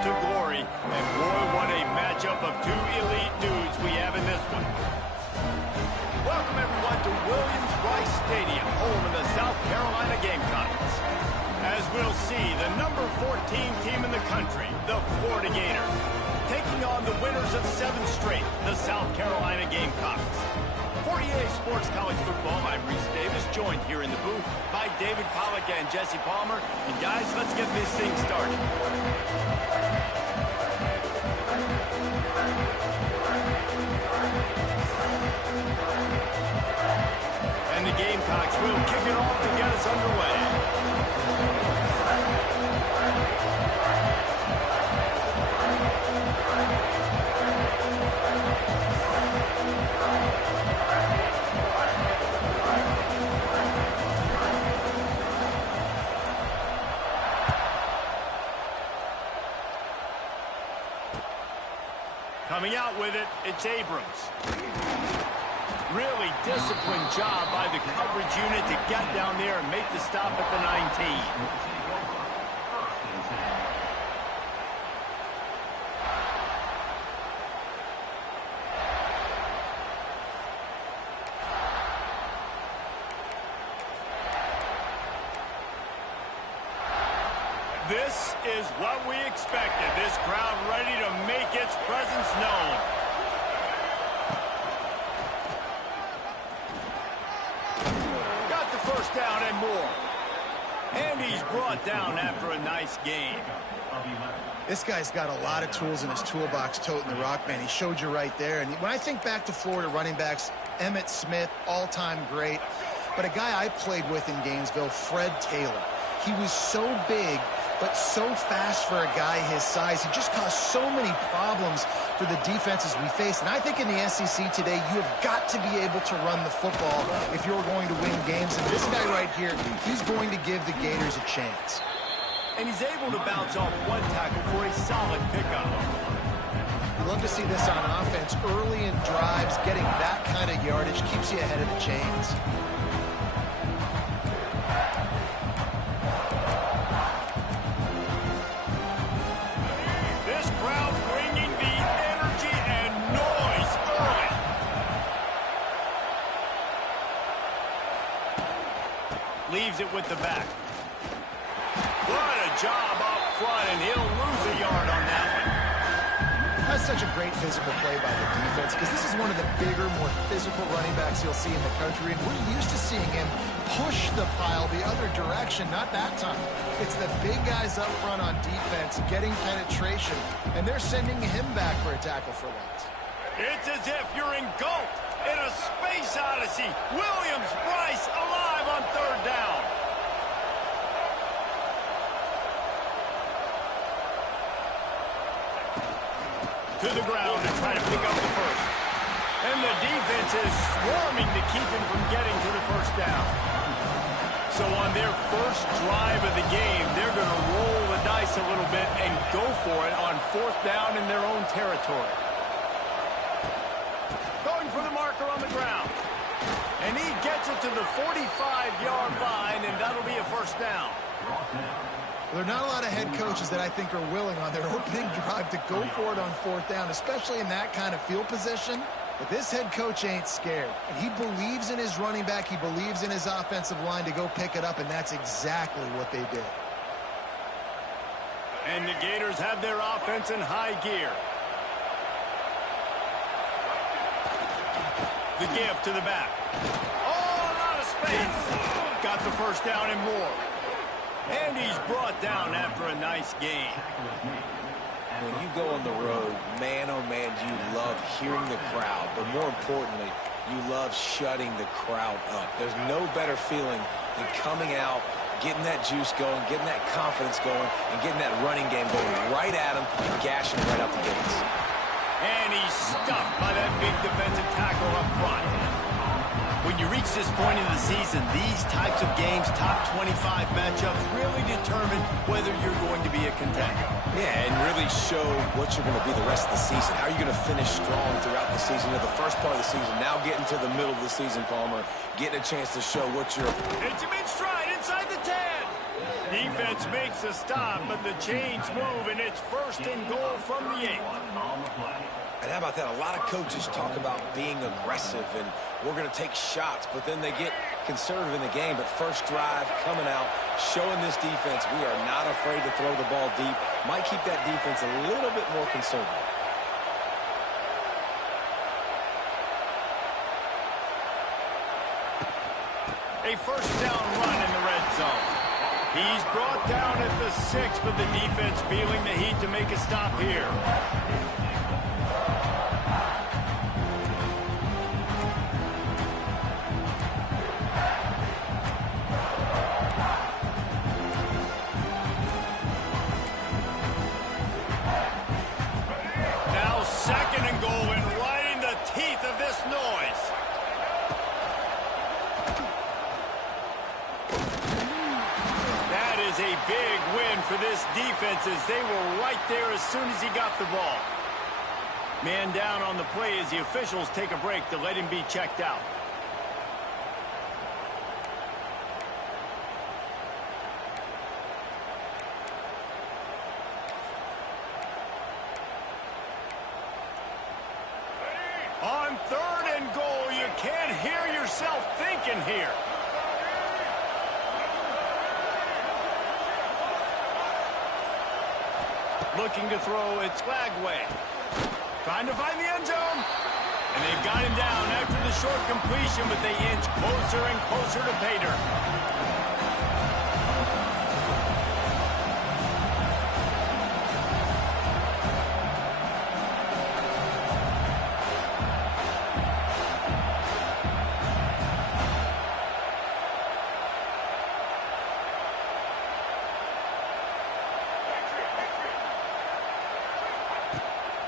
to glory. And boy, what a matchup of two elite dudes we have in this one. Welcome, everyone, to Williams-Brice Stadium, home of the South Carolina Gamecocks. As we'll see, the number 14 team in the country, the Florida Gators, taking on the winners of 7 straight, the South Carolina Gamecocks. For EA Sports College Football, I'm Reese Davis, joined here in the booth by David Pollack and Jesse Palmer. And guys, let's get this thing started. And the Gamecocks will kick it off to get us underway. Coming out with it, it's Abrams. Really disciplined job by the coverage unit to get down there and make the stop at the 19. This is what we expected. This crowd ready to make its presence known. Got the first down and more. And he's brought down after a nice game. This guy's got a lot of tools in his toolbox toting the rock, man. He showed you right there. And when I think back to Florida running backs, Emmitt Smith, all-time great. But a guy I played with in Gainesville, Fred Taylor. He was so big, but so fast for a guy his size. He just caused so many problems for the defenses we face. And I think in the SEC today, you have got to be able to run the football if you're going to win games. And this guy right here, he's going to give the Gators a chance. And he's able to bounce off one tackle for a solid pickup. We love to see this on offense. Early in drives, getting that kind of yardage keeps you ahead of the chains. Leaves it with the back. What a job up front, and he'll lose a yard on that one. That's such a great physical play by the defense because this is one of the bigger, more physical running backs you'll see in the country, and we're used to seeing him push the pile the other direction, not that time. It's the big guys up front on defense getting penetration, and they're sending him back for a tackle for loss. It's as if you're engulfed in a space odyssey. Williams-Brice alive on third down. To the ground to try to pick up the first. And the defense is swarming to keep him from getting to the first down. So on their first drive of the game, they're going to roll the dice a little bit and go for it on fourth down in their own territory. For the marker on the ground. And he gets it to the 45-yard line, and that'll be a first down. Well, there are not a lot of head coaches that I think are willing on their opening drive to go for it on fourth down, especially in that kind of field position. But this head coach ain't scared. And he believes in his running back. He believes in his offensive line to go pick it up, and that's exactly what they did. And the Gators have their offense in high gear. The give to the back. Oh, a lot of space. Got the first down and more. And he's brought down after a nice game. When you go on the road, man, oh man, you love hearing the crowd. But more importantly, you love shutting the crowd up. There's no better feeling than coming out, getting that juice going, getting that confidence going, and getting that running game going right at them and gashing right out the gates. And he's stuffed by that big defensive tackle up front. When you reach this point in the season, these types of games, top 25 matchups, really determine whether you're going to be a contender. Yeah, and really show what you're going to be the rest of the season. How are you going to finish strong throughout the season, the first part of the season, now getting to the middle of the season, Palmer, getting a chance to show what you're... It's him in stride inside the 10. Defense defense makes a stop, but the chains move, and it's 1st and goal from the 8. And how about that? A lot of coaches talk about being aggressive and we're going to take shots, but then they get conservative in the game. But first drive coming out, showing this defense we are not afraid to throw the ball deep. Might keep that defense a little bit more conservative. A 1st down run in the red zone. He's brought down at the 6, but the defense feeling the heat to make a stop here. Now 2nd and goal, and right in the teeth of this noise. A big win for this defense as they were right there as soon as he got the ball. Man down on the play as the officials take a break to let him be checked out. On 3rd and goal, you can't hear yourself thinking here. Looking to throw, it's Lagway. Trying to find the end zone. And they've got him down after the short completion, but they inch closer and closer to Pater.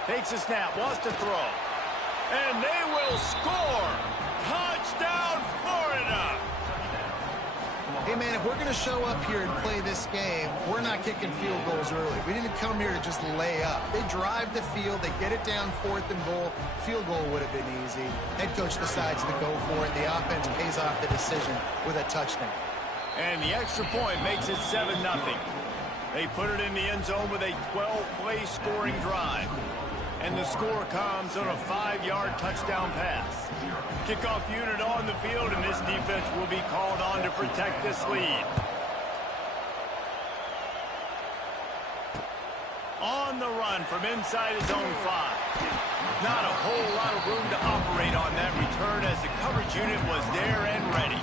Takes a snap, wants to throw. And they will score. Touchdown, Florida. Hey, man, if we're going to show up here and play this game, we're not kicking field goals early. We didn't come here to just lay up. They drive the field. They get it down 4th and goal. Field goal would have been easy. Head coach decides to go for it. The offense pays off the decision with a touchdown. And the extra point makes it 7-0. They put it in the end zone with a 12-play scoring drive. And the score comes on a 5-yard touchdown pass. Kickoff unit on the field, and this defense will be called on to protect this lead. On the run from inside his own 5. Not a whole lot of room to operate on that return as the coverage unit was there and ready.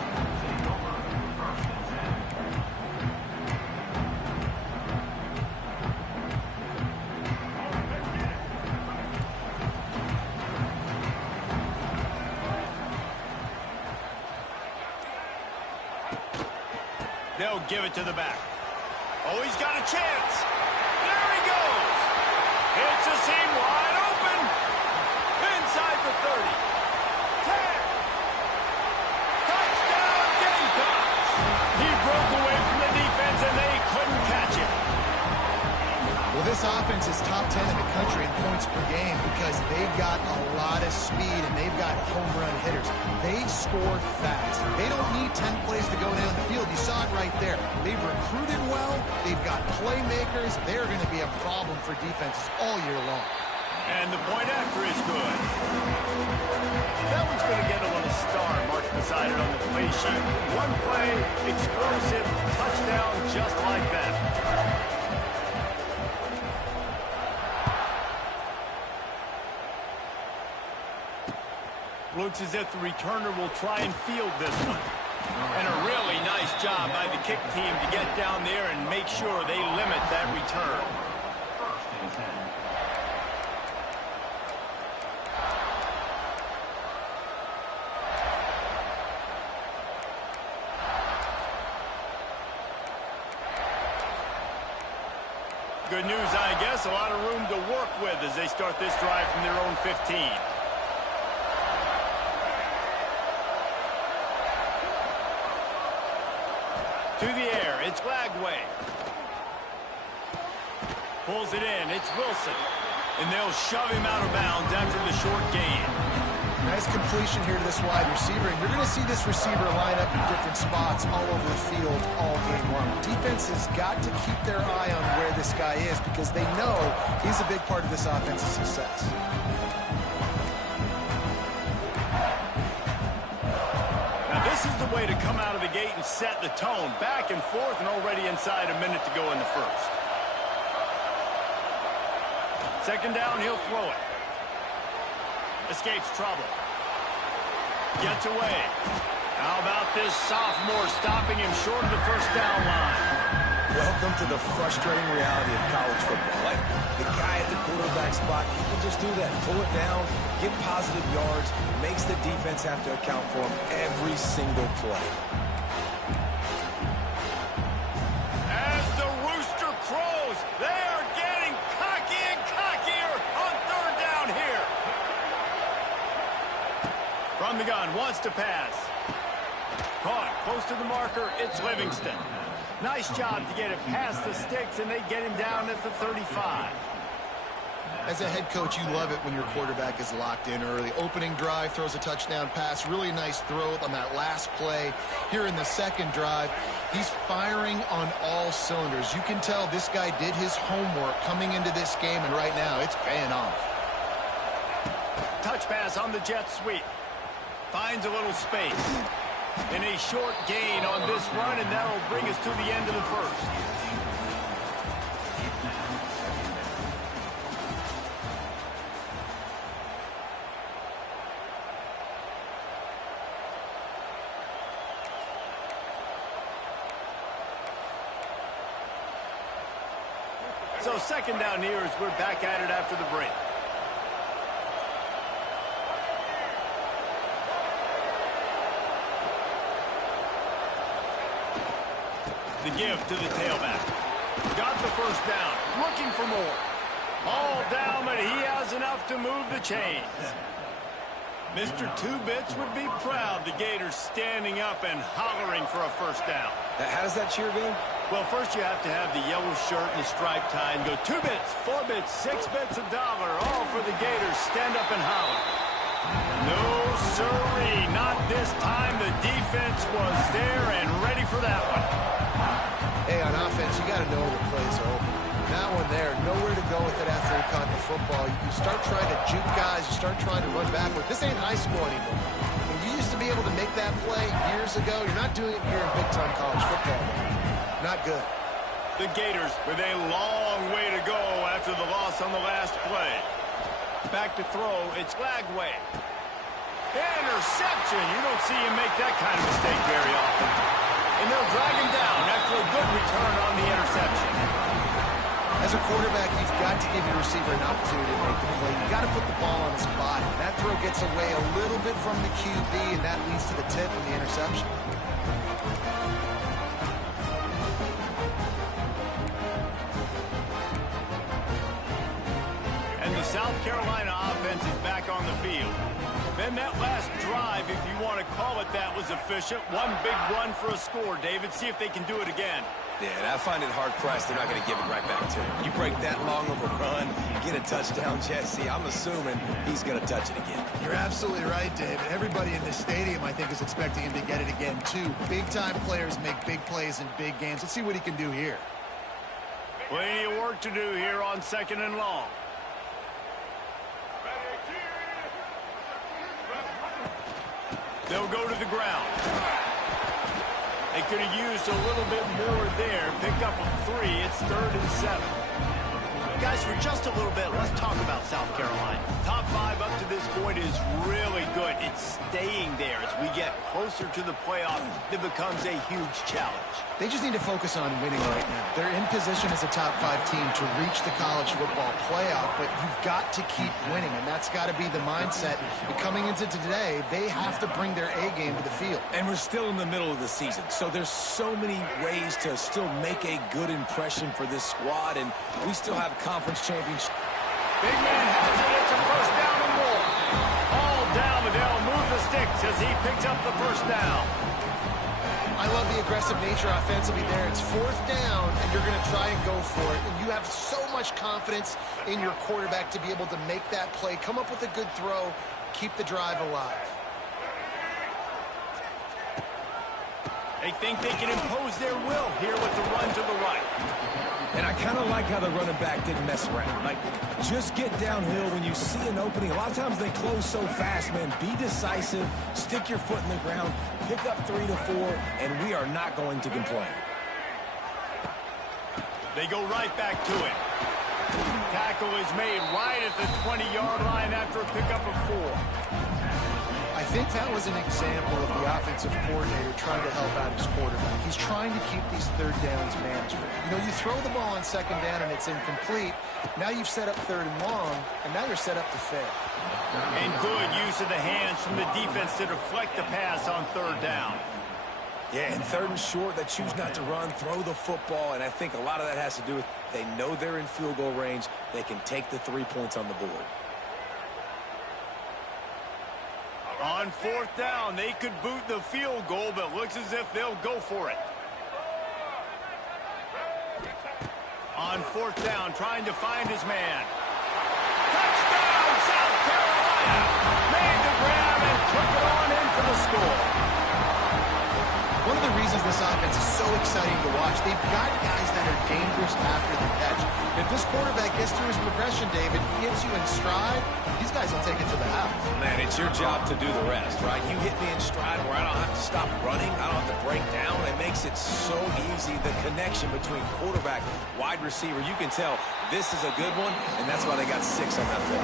They'll give it to the back. Oh, he's got a chance. There he goes. It's a seam wide open. Inside the 30. 10. Touchdown, Gamecocks. He broke away from the defense, and they couldn't catch him. Well, this offense is top 10 in the country in points per game because they've got a lot of speed and they've got home run hitters. They score fast. They don't need 10 plays to go down the field. You saw it right there. They've recruited well. They've got playmakers. They're going to be a problem for defenses all year long. And the point after is good. That one's going to get a little star marked beside it on the play sheet. One play, explosive, touchdown just like that. Looks as if the returner will try and field this one. And a really nice job by the kick team to get down there and make sure they limit that return. Good news, I guess. A lot of room to work with as they start this drive from their own 15. To the air, it's Lagway. Pulls it in, it's Wilson. And they'll shove him out of bounds after the short gain. Nice completion here to this wide receiver, and you're going to see this receiver line up in different spots all over the field all game long. Defense has got to keep their eye on where this guy is because they know he's a big part of this offense's success. Now this is the way to come out of the gate and set the tone. Back and forth and already inside a minute to go in the first. Second down, he'll throw it. Escapes trouble. Gets away. How about this sophomore stopping him short of the first down line? Welcome to the frustrating reality of college football. Like the guy at the quarterback spot, he can just do that. Pull it down, get positive yards, makes the defense have to account for him every single play. As the rooster crows, they are getting cocky and cockier on third down here. From the gun, wants to pass. Caught close to the marker, it's Livingston. Nice job to get it past the sticks, and they get him down at the 35. As a head coach, you love it when your quarterback is locked in early. Opening drive, throws a touchdown pass. Really nice throw on that last play. Here in the second drive, he's firing on all cylinders. You can tell this guy did his homework coming into this game, and right now it's paying off. Touch pass on the jet sweep. Finds a little space. And a short gain on this run, and that'll bring us to the end of the first. So second down here as we're back at it after the break. The give to the tailback. Got the first down. Looking for more. All down, but he has enough to move the chains. Mr. Two-Bits would be proud the Gators standing up and hollering for a first down. How does that cheer go? Well, first you have to have the yellow shirt and the striped tie and go 2 bits, 4 bits, 6 bits, $1, all for the Gators. Stand up and holler. No, sirree, not this time. The defense was there and ready for that one. Hey, on offense, you got to know the plays are open. That one there, nowhere to go with it after they caught the football. You start trying to juke guys, you start trying to run backward. This ain't high school anymore. When you used to be able to make that play years ago, you're not doing it here in big-time college football. Not good. The Gators with a long way to go after the loss on the last play. Back to throw, it's Lagway. Interception. You don't see him make that kind of mistake very often. And they'll drag him down after a good return on the interception. As a quarterback, you've got to give your receiver an opportunity to make the play. You've got to put the ball on his body. That throw gets away a little bit from the QB, and that leads to the tip and the interception. And the South Carolina offense is back on the field. Then that last drive, if you want to call it that, was efficient. One big run for a score, David. See if they can do it again. Yeah, and I find it hard-pressed they're not going to give it right back to him. You break that long of a run, get a touchdown, Jesse, I'm assuming he's going to touch it again. You're absolutely right, David. Everybody in this stadium, I think, is expecting him to get it again, too. Big-time players make big plays in big games. Let's see what he can do here. Plenty of work to do here on second and long. They'll go to the ground. They could have used a little bit more there. Picked up a 3. It's 3rd and 7. Guys, for just a little bit, let's talk about South Carolina. Top 5 up to this point is really good. It's staying there. As we get closer to the playoff, it becomes a huge challenge. They just need to focus on winning right now. They're in position as a top 5 team to reach the college football playoff, but you've got to keep winning, and that's got to be the mindset. And coming into today, they have to bring their A game to the field. And we're still in the middle of the season, so there's so many ways to still make a good impression for this squad, and we still have conference championship. Big man has it. It's a first down and more. All down, but they'll move the sticks as he picks up the first down. I love the aggressive nature offensively there. It's 4th down, and you're going to try and go for it. And you have so much confidence in your quarterback to be able to make that play, come up with a good throw, keep the drive alive. They think they can impose their will here with the run to the right. And I kind of like how the running back didn't mess around. Like, just get downhill when you see an opening. A lot of times they close so fast, man. Be decisive, stick your foot in the ground, pick up 3 to 4, and we are not going to complain. They go right back to it. Tackle is made right at the 20-yard line after a pickup of 4. I think that was an example of the offensive coordinator trying to help out his quarterback. He's trying to keep these third downs manageable. You know, you throw the ball on second down and it's incomplete. Now you've set up third and long, and now you're set up to fail. And good use of the hands from the defense to deflect the pass on third down. Yeah, and third and short, they choose not to run, throw the football, and I think a lot of that has to do with they know they're in field goal range. They can take the 3 points on the board. On fourth down, they could boot the field goal, but looks as if they'll go for it. On fourth down, trying to find his man. Touchdown, South Carolina! Made the grab and took it on in for the score. One of the reasons this offense is so exciting to watch, they've got guys that are dangerous after the catch. If this quarterback gets through his progression, David, gets you in stride, these guys will take it to the house. Man, it's your job to do the rest, right? You hit me in stride where I don't have to stop running. I don't have to break down. It makes it so easy. The connection between quarterback, wide receiver, you can tell this is a good one, and that's why they got 6 on that play.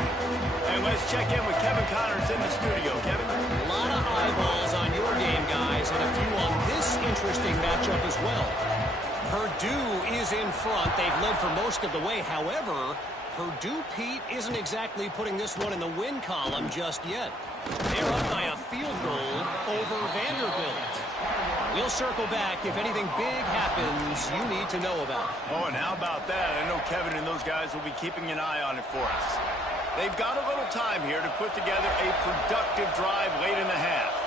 And let's check in with Kevin Connors in the studio. Kevin? A lot of eyeballs on your game, guys, and a few on this interesting matchup as well. Purdue is in front. They've led for most of the way. However, Purdue, Pete, isn't exactly putting this one in the win column just yet. They're up by a field goal over Vanderbilt. We'll circle back if anything big happens you need to know about. Oh, and how about that? I know Kevin and those guys will be keeping an eye on it for us. They've got a little time here to put together a productive drive late in the half.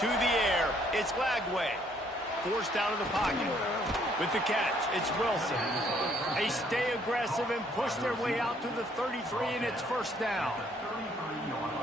To the air, it's Lagway. Forced out of the pocket. With the catch, it's Wilson. They stay aggressive and push their way out to the 33, and it's first down.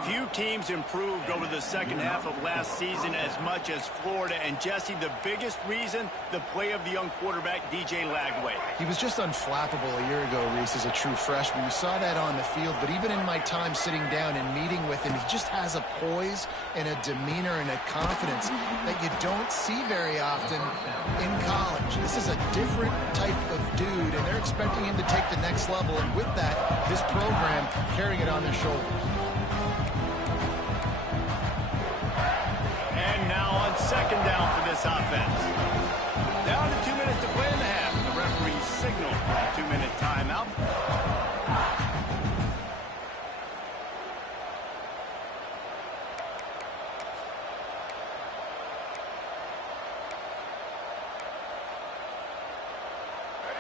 Few teams improved over the second half of last season as much as Florida. And, Jesse, the biggest reason, the play of the young quarterback, DJ Lagway. He was just unflappable a year ago, Reese, as a true freshman. We saw that on the field, but even in my time sitting down and meeting with him, he just has a poise and a demeanor and a confidence that you don't see very often in college. This is a different type of dude, and they're expecting him to take the next level, and with that, this program carrying it on their shoulders. Second down for this offense. Down to 2 minutes to play in the half. The referee signaled for a 2-minute timeout.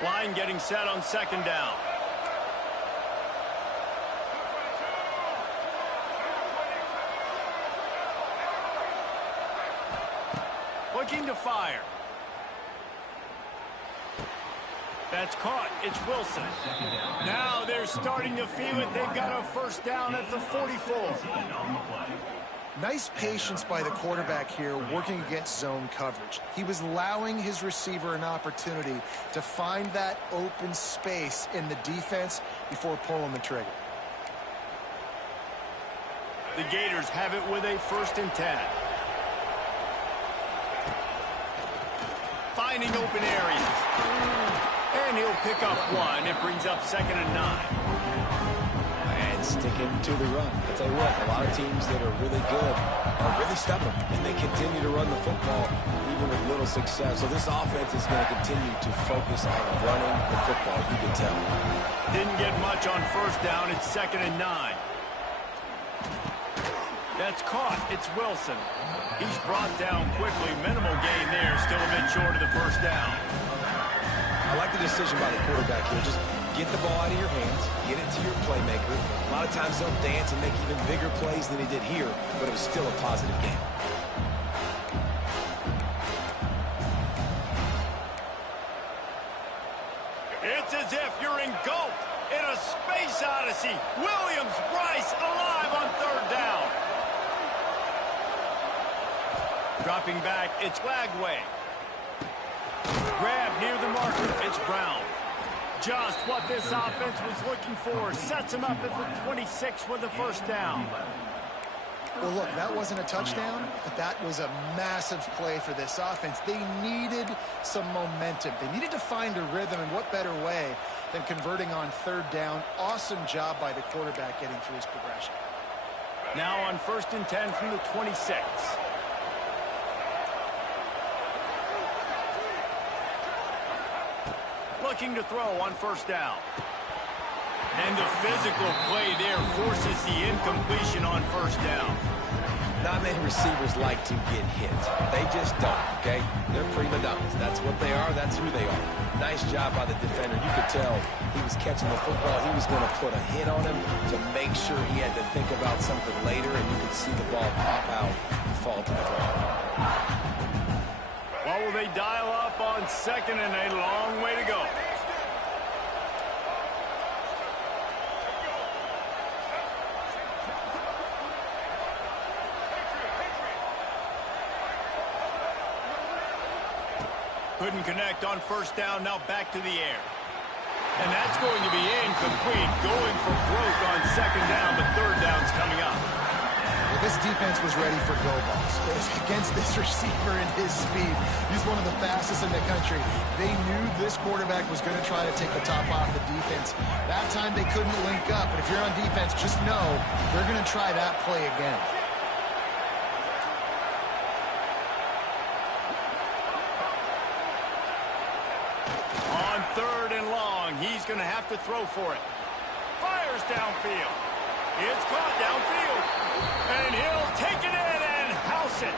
Line getting set on second down. Looking to fire. That's caught. It's Wilson. Now they're starting to feel it. They've got a first down at the 44. Nice patience by the quarterback here working against zone coverage. He was allowing his receiver an opportunity to find that open space in the defense before pulling the trigger. The Gators have it with a 1st and 10. Finding open areas. And he'll pick up 1. It brings up 2nd and 9. And sticking to the run. I'll tell you what, a lot of teams that are really good are really stubborn, and they continue to run the football even with little success. So this offense is going to continue to focus on running the football, you can tell. Didn't get much on first down. It's 2nd and 9. That's caught. It's Wilson. He's brought down quickly. Minimal gain there. Still a bit short of the first down. I like the decision by the quarterback here. Just get the ball out of your hands. Get it to your playmaker. A lot of times they'll dance and make even bigger plays than he did here, but it was still a positive game. Space Odyssey. Williams-Brice alive on third down. Dropping back, it's Lagway. Grab near the marker, it's Brown. Just what this offense was looking for. Sets him up at the 26 with the first down. Well, look, that wasn't a touchdown, but that was a massive play for this offense. They needed some momentum. They needed to find a rhythm, and what better way than converting on third down. Awesome job by the quarterback getting through his progression. Now on 1st and 10 from the 26. Looking to throw on first down. And the physical play there forces the incompletion on first down. Not many receivers like to get hit. They just don't, okay? They're prima donnas. That's what they are. That's who they are. Nice job by the defender. You could tell he was catching the football. He was going to put a hit on him to make sure he had to think about something later, and you could see the ball pop out and fall to the ground. Well, will they dial up on second and a long way to go? Couldn't connect on first down, now back to the air. And that's going to be incomplete, going for broke on second down, but third down's coming up. Well, this defense was ready for go balls. Against this receiver and his speed, he's one of the fastest in the country. They knew this quarterback was going to try to take the top off the defense. That time they couldn't link up, but if you're on defense, just know they're going to try that play again. Third and long. He's going to have to throw for it. Fires downfield. It's caught downfield. And he'll take it in and house it.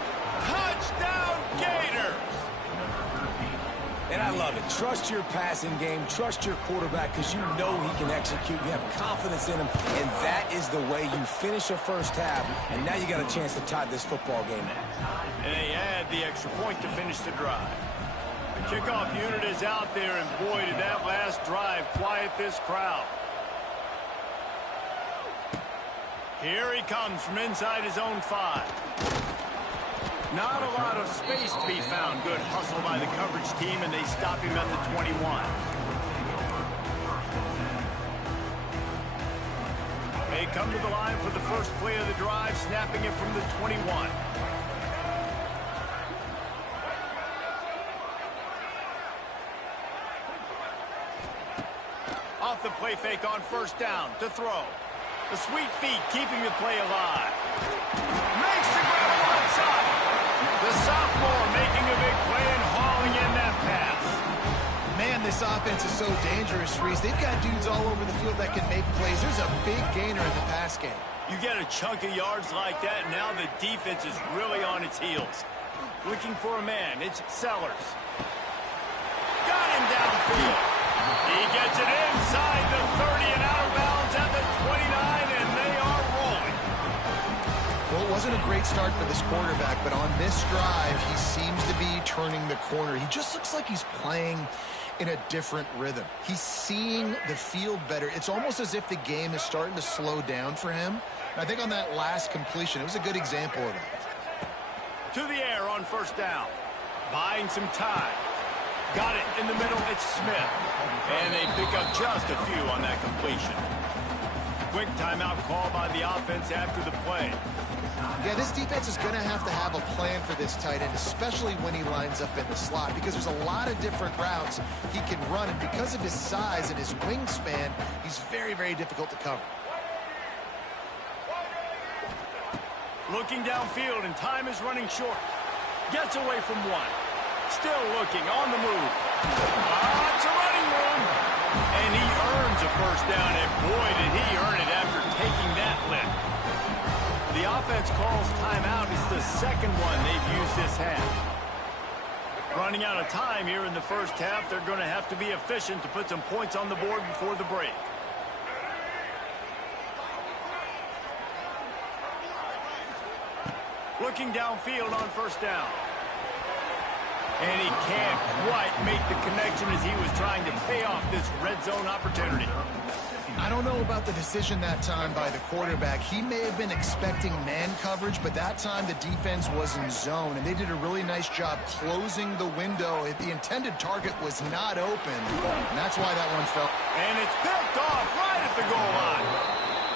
Touchdown, Gators. And I love it. Trust your passing game. Trust your quarterback because you know he can execute. You have confidence in him. And that is the way you finish a first half. And now you got a chance to tie this football game up. And they add the extra point to finish the drive. The kickoff unit is out there, and boy, did that last drive quiet this crowd. Here he comes from inside his own 5. Not a lot of space to be found. Good hustle by the coverage team, and they stop him at the 21. They come to the line for the first play of the drive, snapping it from the 21. Off the play fake on first down to throw. The sweet feet keeping the play alive. Makes the grab onside. The sophomore making a big play and hauling in that pass. Man, this offense is so dangerous, Reese. They've got dudes all over the field that can make plays. There's a big gainer in the pass game. You get a chunk of yards like that, now the defense is really on its heels. Looking for a man. It's Sellers. Got him downfield. He gets it inside the 30 and out of bounds at the 29, and they are rolling. Well, it wasn't a great start for this quarterback, but on this drive, he seems to be turning the corner. He just looks like he's playing in a different rhythm. He's seeing the field better. It's almost as if the game is starting to slow down for him. And I think on that last completion, it was a good example of that. To the air on first down. Buying some time. Got it in the middle, it's Smith. And they pick up just a few on that completion. Quick timeout call by the offense after the play. Yeah, this defense is going to have a plan for this tight end, especially when he lines up in the slot, because there's a lot of different routes he can run, and because of his size and his wingspan, he's very, very difficult to cover. Looking downfield, and time is running short. Gets away from one. Still looking, on the move. It's a running room. And he earns a first down, and boy, did he earn it after taking that lift. The offense calls timeout. It's the second one they've used this half. Running out of time here in the first half. They're going to have to be efficient to put some points on the board before the break. Looking downfield on first down. And he can't quite make the connection as he was trying to pay off this red zone opportunity. I don't know about the decision that time by the quarterback. He may have been expecting man coverage, but that time the defense was in zone, and they did a really nice job closing the window. The intended target was not open, and that's why that one fell. And it's picked off right at the goal line.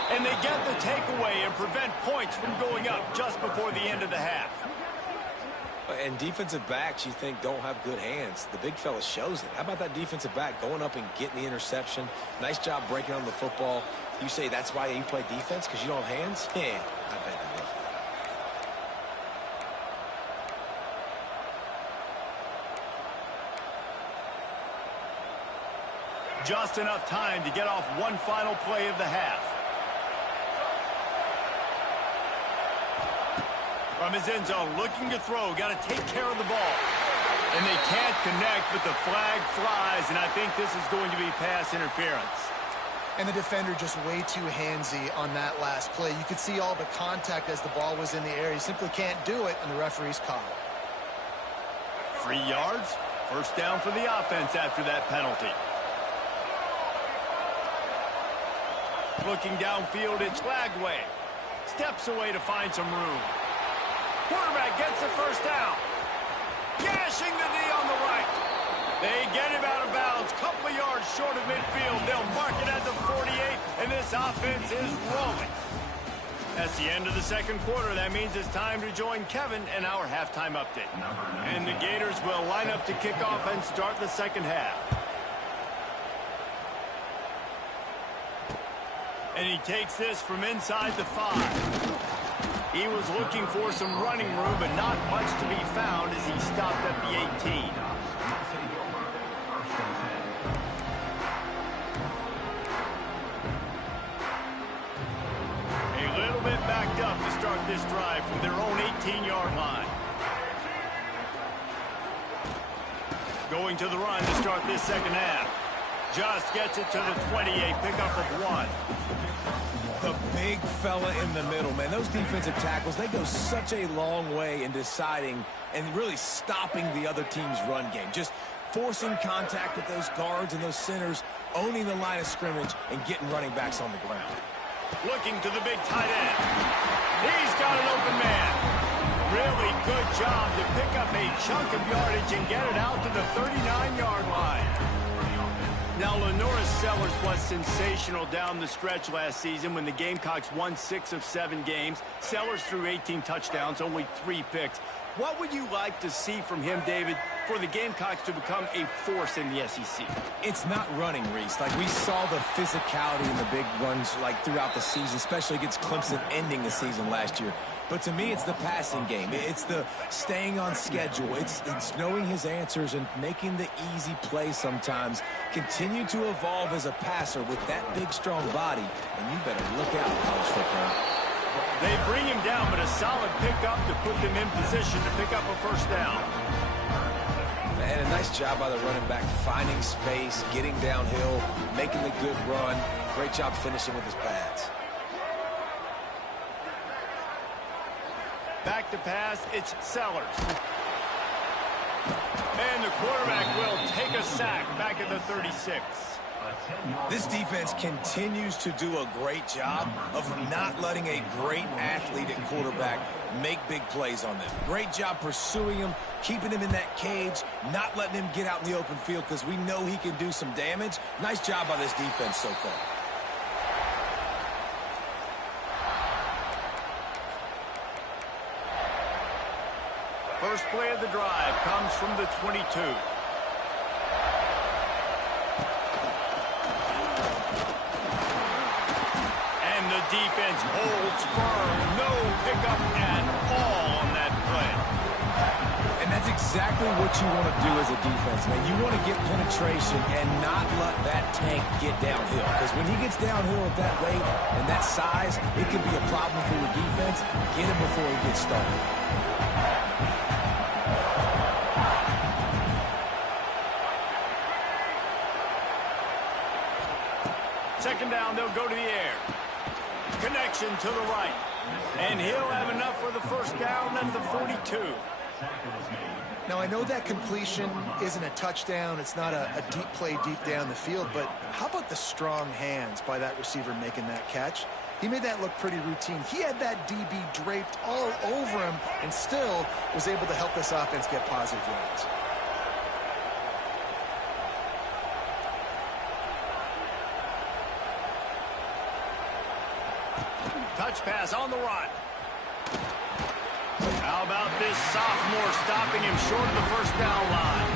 And they get the takeaway and prevent points from going up just before the end of the half. And defensive backs, you think, don't have good hands. The big fella shows it. How about that defensive back going up and getting the interception? Nice job breaking on the football. You say that's why you play defense, because you don't have hands? Yeah, I bet you do. Just enough time to get off one final play of the half. From his end zone, looking to throw, got to take care of the ball. And they can't connect, but the flag flies, and I think this is going to be pass interference. And the defender just way too handsy on that last play. You could see all the contact as the ball was in the air. He simply can't do it, and the referee's caught it. 3 yards, first down for the offense after that penalty. Looking downfield, it's Lagway. Steps away to find some room. Quarterback gets the first down. Gashing the D on the right. They get him out of bounds. Couple of yards short of midfield. They'll mark it at the 48, and this offense is rolling. That's the end of the second quarter. That means it's time to join Kevin and our halftime update. And the Gators will line up to kick off and start the second half. And he takes this from inside the 5. He was looking for some running room, but not much to be found as he stopped at the 18. A little bit backed up to start this drive from their own 18-yard line. Going to the run to start this second half. Just gets it to the 28, pickup of 1. The big fella in the middle, man. Those defensive tackles, they go such a long way in deciding and really stopping the other team's run game. Just forcing contact with those guards and those centers, owning the line of scrimmage, and getting running backs on the ground. Looking to the big tight end. He's got an open man. Really good job to pick up a chunk of yardage and get it out to the 39-yard line. Now, Lenoris Sellers was sensational down the stretch last season when the Gamecocks won 6 of 7 games. Sellers threw 18 touchdowns, only 3 picks. What would you like to see from him, David, for the Gamecocks to become a force in the SEC? It's not running, Reese. Like, we saw the physicality in the big runs, like, throughout the season, especially against Clemson ending the season last year. But to me, it's the passing game. It's the staying on schedule. It's knowing his answers and making the easy play sometimes. Continue to evolve as a passer with that big, strong body, and you better look out, college football. They bring him down, but a solid pickup to put them in position to pick up a first down. And a nice job by the running back, finding space, getting downhill, making the good run. Great job finishing with his pads. Back to pass, it's Sellers. And the quarterback will take a sack back at the 36. This defense continues to do a great job of not letting a great athlete at quarterback make big plays on them. Great job pursuing him, keeping him in that cage, not letting him get out in the open field because we know he can do some damage. Nice job by this defense so far. First play of the drive comes from the 22. And the defense holds firm. No pickup at all on that play. And that's exactly what you want to do as a defense, man. You want to get penetration and not let that tank get downhill. Because when he gets downhill at that weight and that size, it can be a problem for your defense. Get him before he gets started. Second down, they'll go to the air. Connection to the right. And he'll have enough for the first down at the 42. Now, I know that completion isn't a touchdown. It's not a deep play deep down the field, but how about the strong hands by that receiver making that catch? He made that look pretty routine. He had that DB draped all over him and still was able to help this offense get positive yards. Touch pass on the run. How about this sophomore stopping him short of the first down line?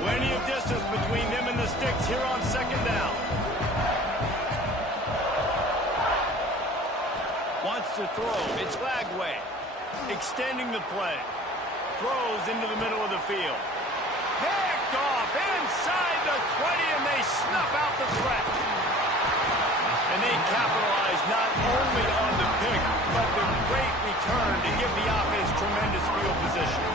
Plenty of distance between them and the sticks here on second down. Wants to throw. It's Lagway. Extending the play. Throws into the middle of the field. Picked off inside the 20, and they snuff out the threat. And they capitalize not only on the pick, but the great return to give the offense tremendous field position.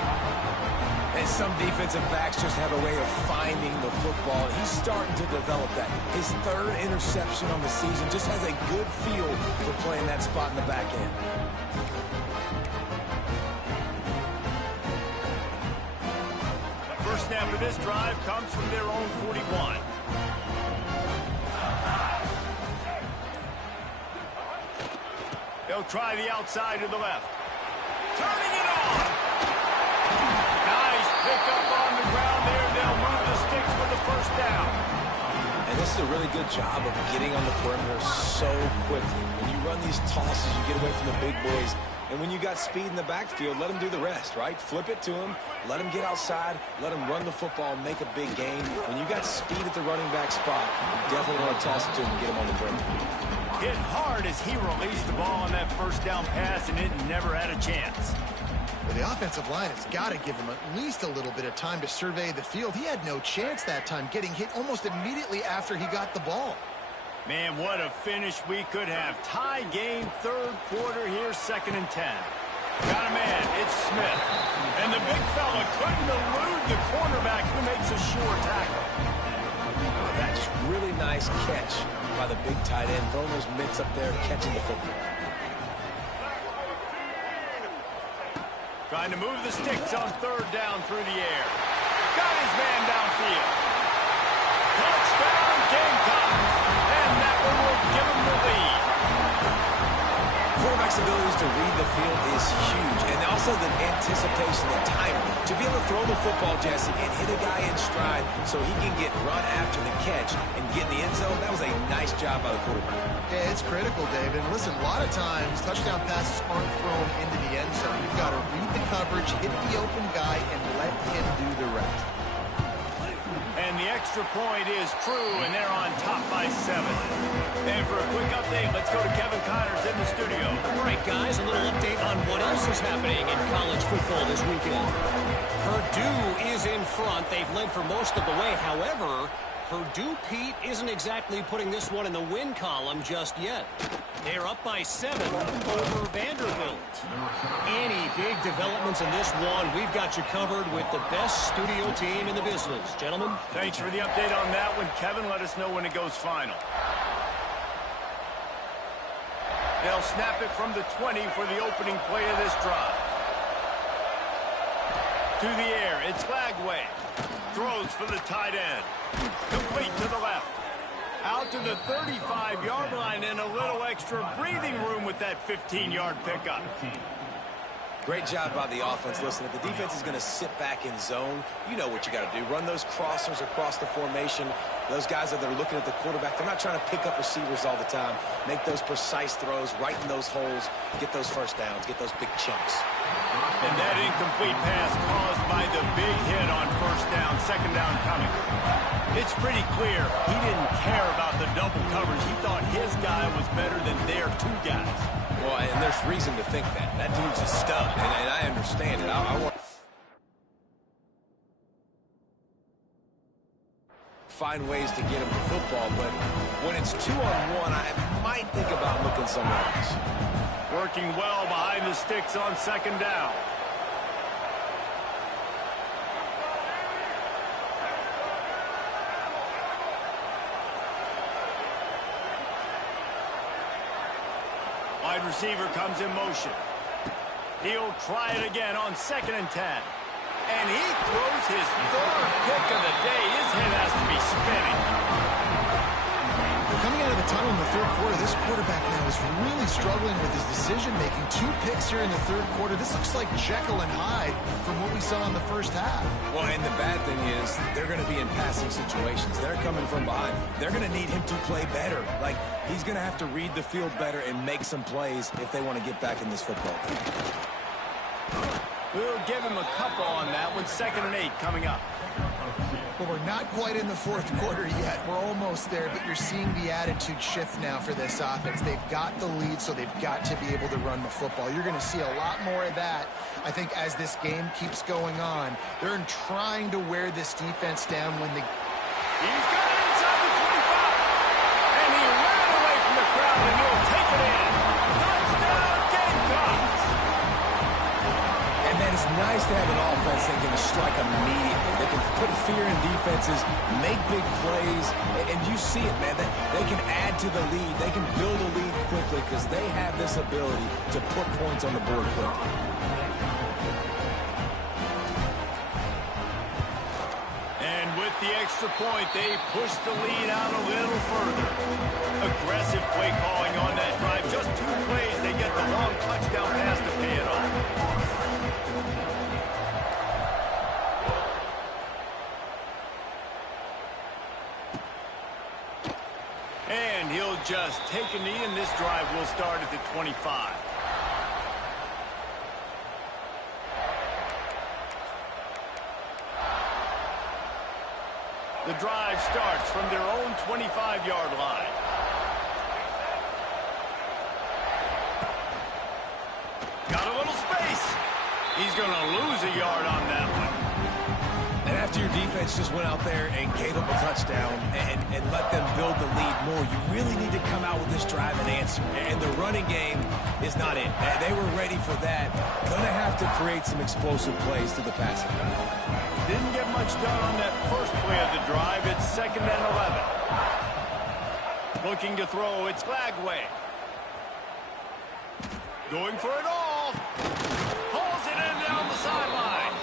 And some defensive backs just have a way of finding the football. He's starting to develop that. His third interception on the season just has a good feel for playing that spot in the back end. First snap of this drive comes from their own 41. They'll try the outside to the left. Turning it on. Nice pickup on the ground there. They'll move the sticks for the first down. And this is a really good job of getting on the perimeter so quickly. When you run these tosses, you get away from the big boys. And when you got speed in the backfield, let them do the rest, right? Flip it to them, let them get outside, let them run the football, make a big gain. When you got speed at the running back spot, you definitely want to toss it to him and get him on the perimeter. Hit hard as he released the ball on that first down pass, and it never had a chance. Well, the offensive line has got to give him at least a little bit of time to survey the field. He had no chance that time, getting hit almost immediately after he got the ball. Man, what a finish we could have. Tie game, third quarter here, 2nd and 10. Got a man, it's Smith. And the big fella couldn't elude the cornerback who makes a sure tackle. Oh, that's really nice catch by the big tight end, throwing those mitts up there, catching the football. Trying to move the sticks on third down through the air. Got his man downfield. Touchdown, Gamecocks. And that one will give him the lead. Quarterback's abilities to read the field is huge. And also the anticipation, the timing. To be able to throw the football, Jesse, and hit a guy in stride so he can get run after the catch and get in the end zone, that was a nice job by the quarterback. Yeah, it's critical, David. Listen, a lot of times touchdown passes aren't thrown into the end zone. You've got to read the coverage, hit the open guy, and let him do the rest. And the extra point is true, and they're on top by 7. And for a quick update, let's go to Kevin Connors in the studio. All right, guys, a little update on what else is happening in college football this weekend. Purdue is in front. They've led for most of the way. However, Purdue, Pete, isn't exactly putting this one in the win column just yet. They're up by 7 over Vanderbilt. Any big developments in this one, we've got you covered with the best studio team in the business. Gentlemen. Thanks for the update on that one. Kevin, let us know when it goes final. They'll snap it from the 20 for the opening play of this drive. To the air, it's Lagway. Throws for the tight end. Complete to the left. Out to the 35-yard line and a little extra breathing room with that 15-yard pickup. Great job by the offense. Listen, if the defense is going to sit back in zone, you know what you got to do. Run those crossers across the formation. Those guys that are looking at the quarterback, they're not trying to pick up receivers all the time. Make those precise throws, right in those holes, get those first downs, get those big chunks. And that incomplete pass caused by the big hit on first down, second down coming. It's pretty clear he didn't care about the double coverage. He thought his guy was better than their 2 guys. Well, and there's reason to think that. That dude's a stud, and I understand it. I want find ways to get him the football, but when it's 2-on-1, I might think about looking somewhere else. Working well behind the sticks on second down. wide receiver comes in motion. He'll try it again on 2nd and 10. And he throws his 3rd pick of the day. His head has to be spinning. Coming out of the tunnel in the 3rd quarter, this quarterback now is really struggling with his decision-making. 2 picks here in the 3rd quarter. This looks like Jekyll and Hyde from what we saw in the 1st half. Well, and the bad thing is they're going to be in passing situations. They're coming from behind. They're going to need him to play better. Like, he's going to have to read the field better and make some plays if they want to get back in this football game. We'll give him a couple on that one. 2nd and 8 coming up. Well, we're not quite in the 4th quarter yet. We're almost there, but you're seeing the attitude shift now for this offense. They've got the lead, so they've got to be able to run the football. You're going to see a lot more of that, I think, as this game keeps going on. They're trying to wear this defense down when the... He's got it inside the 25. And he ran away from the crowd, and he'll take it in. Touchdown, Gamecocks! And man, it's nice to have an offense that can strike immediately. They can put fear in defenses, make big plays, and you see it, man. They can add to the lead. They can build a lead quickly because they have this ability to put points on the board quickly. And with the extra point, they push the lead out a little further. Aggressive play calling on that drive. Just 2 plays, they get the long touchdown pass to pay it off. And he'll just take a knee, and this drive will start at the 25. The drive starts from their own 25-yard line. Got a little space. He's going to lose a yard on that one. And after your defense just went out there and gave up a touchdown and let them build the lead more, you really need to come out with this drive and answer. And the running game is not it. They were ready for that. Going to have to create some explosive plays to the passing game. Didn't get much done on that first play of the drive. It's 2nd and 11. Looking to throw, it's Lagway. Going for it all. Hauls it in down the sideline.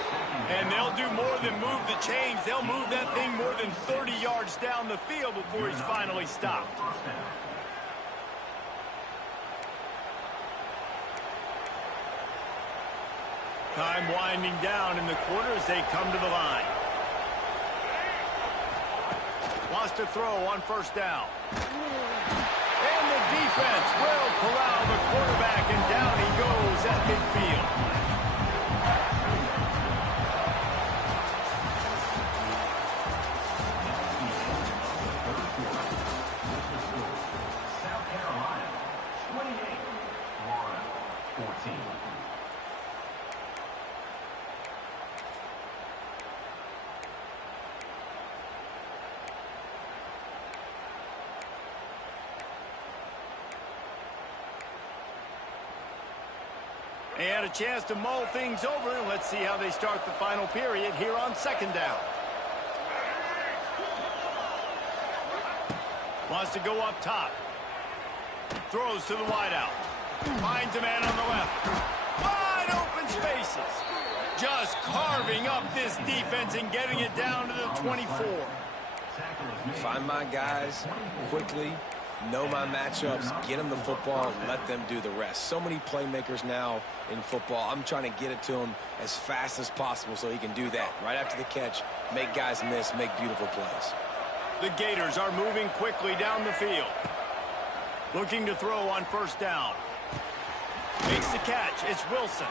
And they'll do more than move the chains. They'll move that thing more than 30 yards down the field before he's finally stopped. Time winding down in the quarter as they come to the line. Wants to throw on 1st down. And the defense will corral the quarterback, and down he goes at midfield. South Carolina, 28, Florida, 14. They had a chance to mull things over, and let's see how they start the final period here on 2nd down. Wants to go up top. Throws to the wideout. Finds a man on the left. Wide open spaces. Just carving up this defense and getting it down to the 24. Find my guys quickly. Know my matchups, get them the football, and let them do the rest. So many playmakers now in football. I'm trying to get it to him as fast as possible so he can do that. Right after the catch, make guys miss, make beautiful plays. The Gators are moving quickly down the field. Looking to throw on 1st down. Makes the catch. It's Wilson.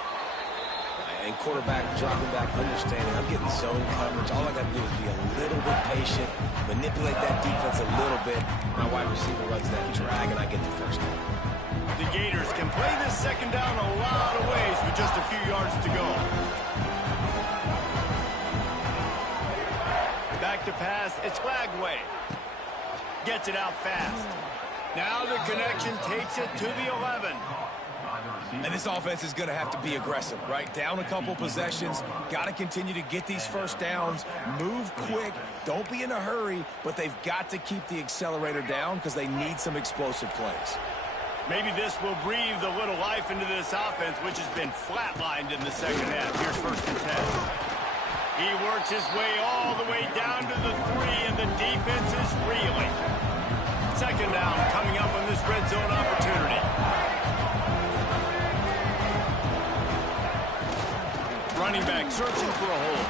And quarterback dropping back, understanding I'm getting zone coverage. All I got to do is be a little bit patient, manipulate that defense a little bit. My wide receiver runs that drag, and I get the 1st down. The Gators can play this 2nd down a lot of ways with just a few yards to go. Back to pass. It's Lagway. Gets it out fast. Now the connection takes it to the 11. And this offense is going to have to be aggressive, right? Down a couple possessions. Got to continue to get these 1st downs. Move quick. Don't be in a hurry, but they've got to keep the accelerator down because they need some explosive plays. Maybe this will breathe a little life into this offense, which has been flatlined in the second half. Here's first and 10. He works his way all the way down to the 3, and the defense is reeling. Second down coming up on this red zone opportunity. Running back searching for a hole.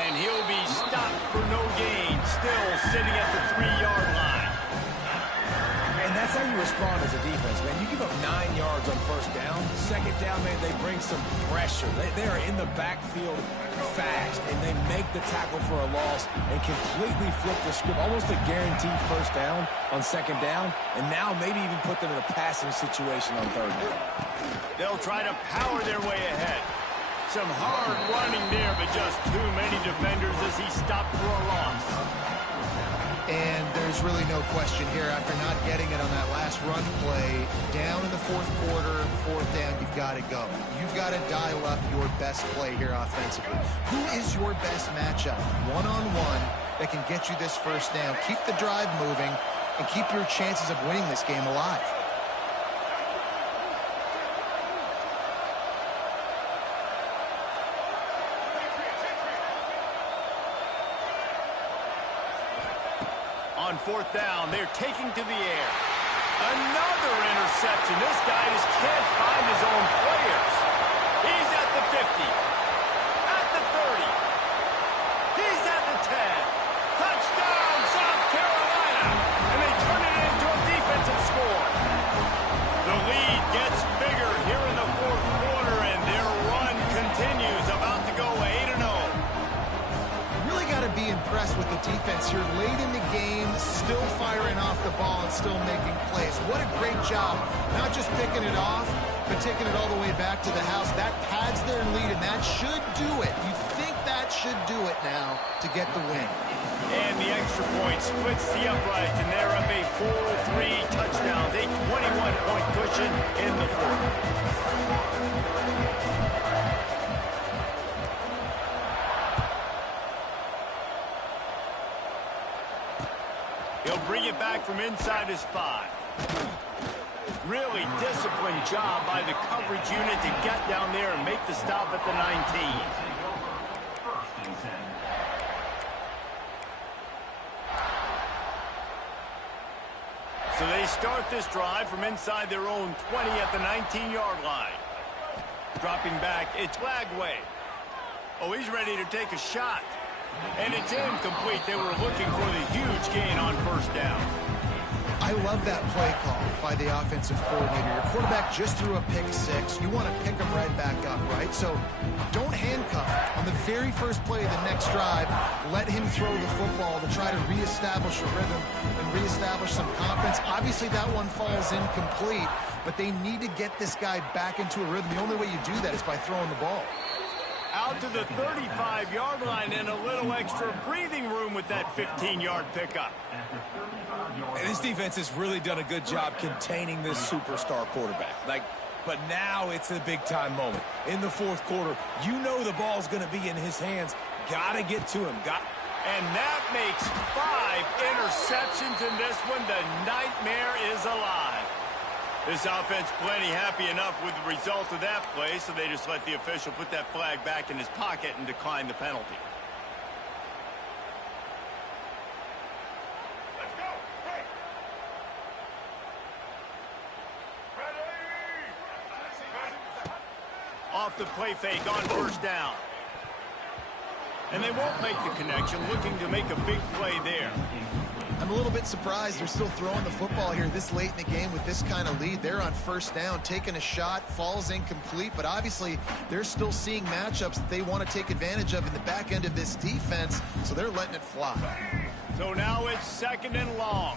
And he'll be stopped for no gain, still sitting at the 3-yard line. And that's how you respond as a defense, man. You give up 9 yards on first down. Second down, man, they bring some pressure. They are in the backfield fast, and they make the tackle for a loss and completely flip the script. Almost a guaranteed first down on second down, and now maybe even put them in a passing situation on third down. They'll try to power their way ahead. Some hard running there, but just too many defenders as he stopped for a loss. And there's really no question here, after not getting it on that last run play, down in the fourth quarter, fourth down, you've got to go. You've got to dial up your best play here offensively. Who is your best matchup, one-on-one, that can get you this first down? Keep the drive moving and keep your chances of winning this game alive. On fourth down, they're taking to the air. Another interception. This guy just can't find his own players. He's at the 50. At the 30. He's at the 10. Touchdown, South Carolina. And they turn it into a defensive score. The lead gets bigger here in the fourth quarter, and their run continues, about to go 8-0. Really got to be impressed with the defense here late in the game, still firing off the ball and still making plays. What a great job, not just picking it off, but taking it all the way back to the house. That pads their lead, and that should do it. You think that should do it now to get the win. And the extra point splits the uprights, and they're up a full 3 touchdowns, a 21-point cushion in the fourth. He'll bring it back from inside his 5. Really disciplined job by the coverage unit to get down there and make the stop at the 19. First and 10. So they start this drive from inside their own 20 at the 19-yard line. Dropping back, it's Lagway. Oh, he's ready to take a shot. And it's incomplete. They were looking for the huge gain on first down. I love that play call by the offensive coordinator. Your quarterback just threw a pick 6. You want to pick him right back up, right? So don't handcuff him. On the very first play of the next drive, let him throw the football to try to reestablish a rhythm and reestablish some confidence. Obviously, that one falls incomplete, but they need to get this guy back into a rhythm. The only way you do that is by throwing the ball. Out to the 35-yard line, and a little extra breathing room with that 15-yard pickup. And this defense has really done a good job containing this superstar quarterback. But now it's a big-time moment. In the fourth quarter, you know the ball's going to be in his hands. Got to get to him. And that makes 5 interceptions in this one. The nightmare is alive. This offense plenty happy enough with the result of that play, so they just let the official put that flag back in his pocket and decline the penalty. Let's go. Hey. Ready. Off the play fake on first down. And they won't make the connection, looking to make a big play there. I'm a little bit surprised they're still throwing the football here this late in the game with this kind of lead. They're on first down, taking a shot, falls incomplete, but obviously they're still seeing matchups that they want to take advantage of in the back end of this defense, so they're letting it fly. So now it's second and long.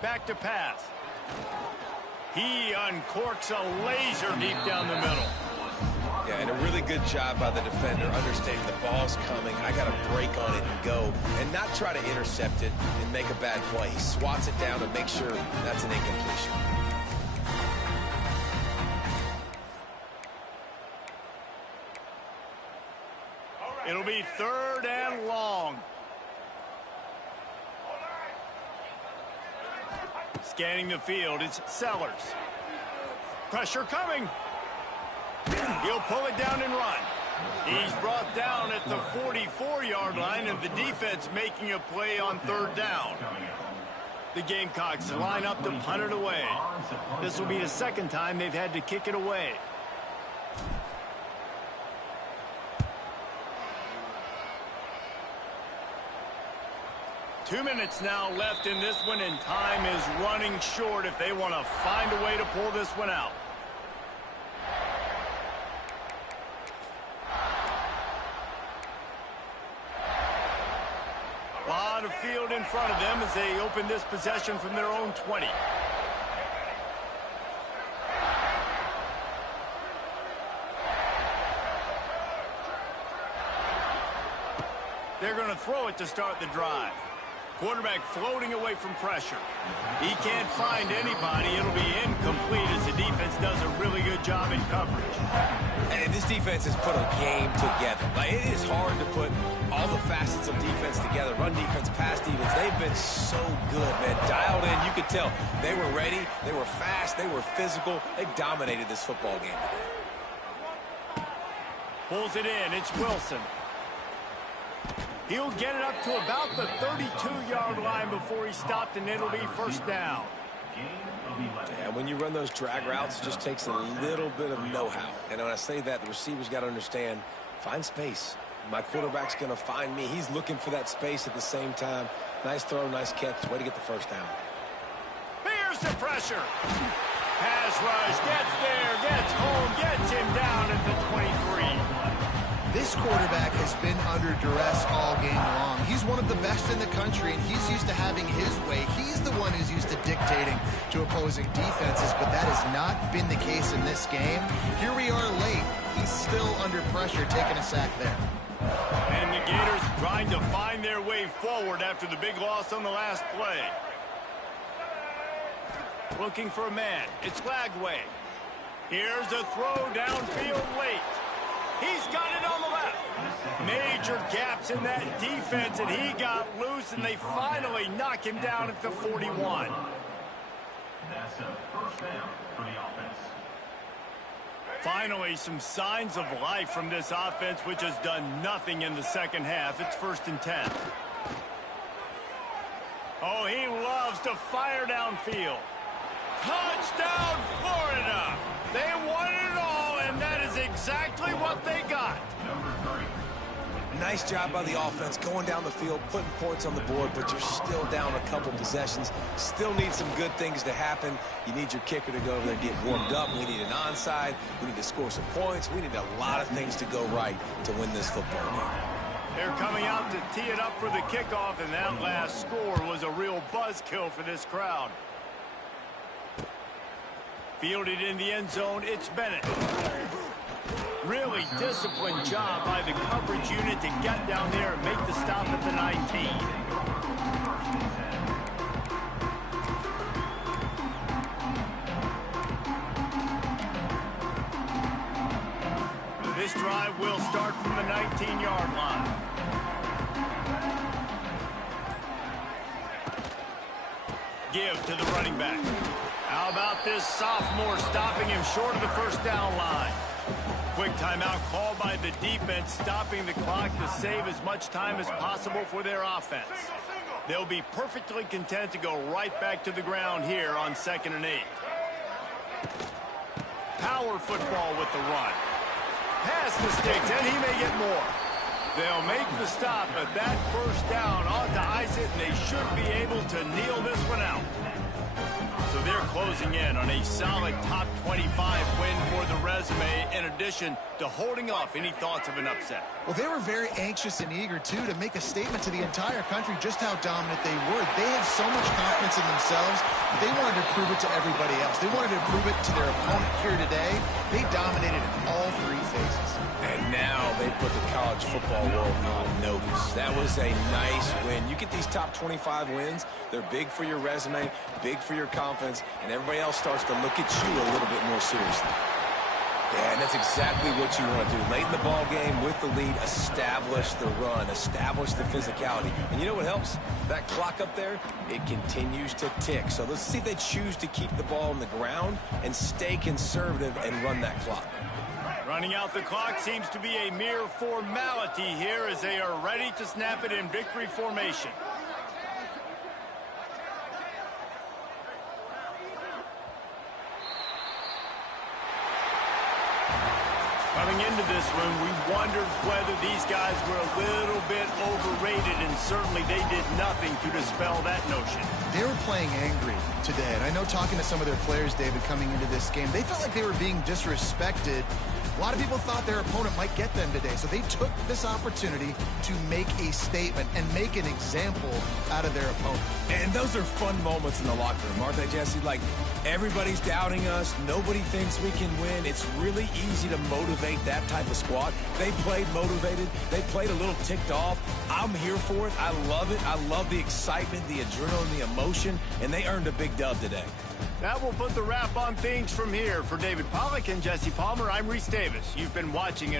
Back to pass. He uncorks a laser deep down the middle. Yeah, and a really good job by the defender, understanding the ball's coming. I got to break on it and go, and not try to intercept it and make a bad play. He swats it down and makes sure that's an incompletion. It'll be third and long. Scanning the field, it's Sellers. Pressure coming. He'll pull it down and run. He's brought down at the 44-yard line, and the defense making a play on third down. The Gamecocks line up to punt it away. This will be the second time they've had to kick it away. Two minutes now left in this one, and time is running short if they want to find a way to pull this one out. A lot of field in front of them as they open this possession from their own 20. They're going to throw it to start the drive. Quarterback floating away from pressure. He can't find anybody. It'll be incomplete as the defense does a really good job in coverage. And this defense has put a game together. Like, it is hard to put all the facets of defense together. Run defense, pass defense. They've been so good, man. Dialed in. You could tell they were ready. They were fast. They were physical. They dominated this football game today. Pulls it in. It's Wilson. He'll get it up to about the 32-yard line before he stopped, and it'll be first down. Yeah, when you run those drag routes, it just takes a little bit of know-how. And when I say that, the receiver's got to understand, find space. My quarterback's going to find me. He's looking for that space at the same time. Nice throw, nice catch. Way to get the first down. Here's the pressure. Pass rush, gets there, gets home, gets him down at the 23. This quarterback has been under duress all game long. He's one of the best in the country, and he's used to having his way. He's the one who's used to dictating to opposing defenses, but that has not been the case in this game. Here we are late. He's still under pressure, taking a sack there. And the Gators trying to find their way forward after the big loss on the last play. Looking for a man. It's Lagway. Here's a throw downfield late. He's got it on the left. Major gaps in that defense, and he got loose, and they finally knock him down at the 41. That's a first down for the offense. Finally, some signs of life from this offense, which has done nothing in the second half. It's 1st and 10. Oh, he loves to fire downfield. Touchdown, Florida! They won it all, and that is exactly what they got. Number 3. Nice job by the offense going down the field, putting points on the board, but you're still down a couple possessions. Still need some good things to happen. You need your kicker to go over there and get warmed up. We need an onside. We need to score some points. We need a lot of things to go right to win this football game. They're coming out to tee it up for the kickoff, and that last score was a real buzzkill for this crowd. Fielded in the end zone, it's Bennett. Really disciplined job by the coverage unit to get down there and make the stop at the 19. This drive will start from the 19-yard line. Give to the running back. How about this sophomore stopping him short of the first down line? Quick timeout called by the defense, stopping the clock to save as much time as possible for their offense. They'll be perfectly content to go right back to the ground here on 2nd and 8. Power football with the run. Pass mistakes, and he may get more. They'll make the stop, but that first down ought to ice it, and they should be able to kneel this one out. So they're closing in on a solid top 25 win for the resume, in addition to holding off any thoughts of an upset. Well, they were very anxious and eager, too, to make a statement to the entire country just how dominant they were. They have so much confidence in themselves. They wanted to prove it to everybody else. They wanted to prove it to their opponent here today. They dominated in all 3 phases. And now they put the college football world on notice. That was a nice win. You get these top 25 wins, they're big for your resume, big for your confidence, and everybody else starts to look at you a little bit more seriously. Yeah, and that's exactly what you want to do. Late in the ball game with the lead, establish the run, establish the physicality. And you know what helps? That clock up there, it continues to tick. So let's see if they choose to keep the ball on the ground and stay conservative and run that clock. Running out the clock seems to be a mere formality here as they are ready to snap it in victory formation. Coming into this one, we wondered whether these guys were a little bit overrated, and certainly they did nothing to dispel that notion. They were playing angry today, and I know talking to some of their players, David, coming into this game, they felt like they were being disrespected. A lot of people thought their opponent might get them today, so they took this opportunity to make a statement and make an example out of their opponent. And those are fun moments in the locker room, aren't they, Jesse? Like, everybody's doubting us. Nobody thinks we can win. It's really easy to motivate that type of squad. They played motivated. They played a little ticked off. I'm here for it. I love it. I love the excitement, the adrenaline, the emotion, and they earned a big dub today. That will put the wrap on things from here. For David Pollack and Jesse Palmer, I'm Reese Davis. You've been watching